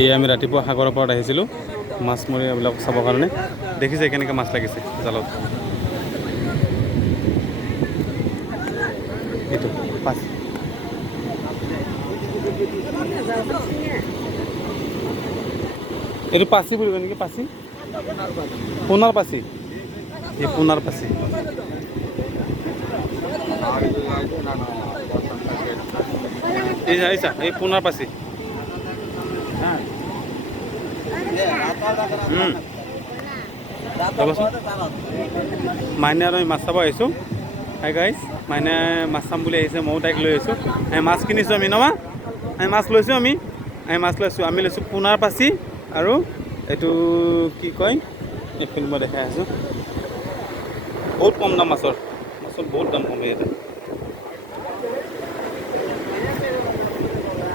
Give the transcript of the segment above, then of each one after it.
এই আমি ৰাতিপুৱা সাগৰৰ পাৰত আহিছিলোঁ মাছমৰীয়াবিলাক চাবৰ কাৰণে। দেখিছে কেনেকৈ মাছ লাগিছে জালত। এইটো পাছ এইটো পাচি বুলিব নেকি? পাচি, পোনাৰ পাচি, এই পোনাৰ পাচি। এই পোনাৰ পাচি। মাইনে আৰু মাছ চাব আহিছোঁ। হাই গাইজ, মাইনে মাছ চাম বুলি আহিছে, ময়ো তাইক লৈ আহিছোঁ। আমি মাছ কিনিছোঁ আমি নমা, আমি মাছ লৈছোঁ। আমি লৈছোঁ পোনাৰ পাচি আৰু এইটো কি কয় এইখিনি মই দেখাই আছোঁ। বহুত কম দাম মাছৰ বহুত দাম কম। ইয়াতে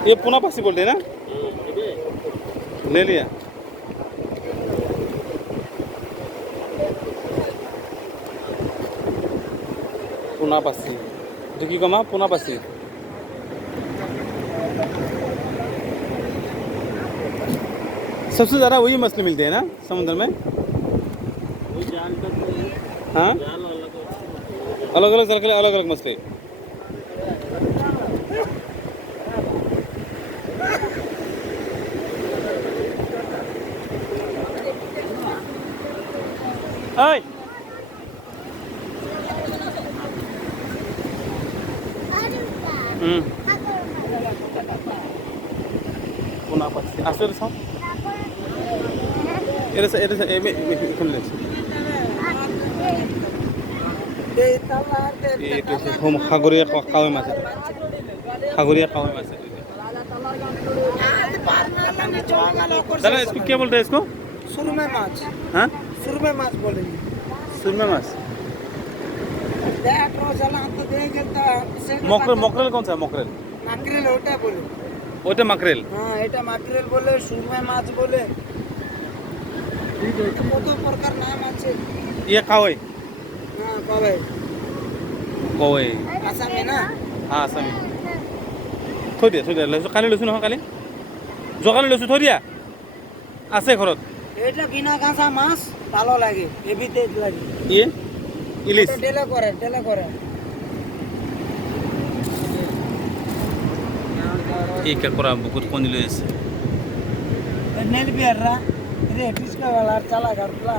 ये पुनः पासी बोलते हैं ना, ले लिया। पुनः पासी जो की कमा पुनः पासी। सबसे ज़्यादा वही मछली मिलते हैं ना समुद्र में। हाँ, अलग अलग जगह के लिए अलग अलग मछली। हाय पुनः पासी आसो सा এর খুললে সাগৰীয় কাৱৈ মাছ। সাগৰীয় কাৱৈ মাছ। दादा इसको क्या बोलते हैं? इसको सुरमे माछ। हाँ, सुरमे माछ बोलेंगे। सुरमे माछ। मकरेल मकरेल कौन सा है? मकरेल ওটা বলে। ওটা मकरेल। হ্যাঁ, এটা মাকরেল বলে, সুরমে মাছ বলে, কত প্রকার নাম আছে। ये कावई। হ্যাঁ, পাবে। कावई আসামে না? हाँ आसामी। থৈ দিয়া লৈছোঁ। কালি লৈছোঁ নহয়, কালি যোৱাকালি লৈছোঁ। থৈ দিয়া আছে ঘৰত। এটা বিনা কাঁচা মাছ ভালো লাগে, হেভি তেজ লাগে। ইয়ে ইলিশ ডেলে করে। এই কেকৰা বুকুত কণী লৈ আছে। নেল বিয়াৰৰা ৰে টিসকা वाला চালা ঘাটলা।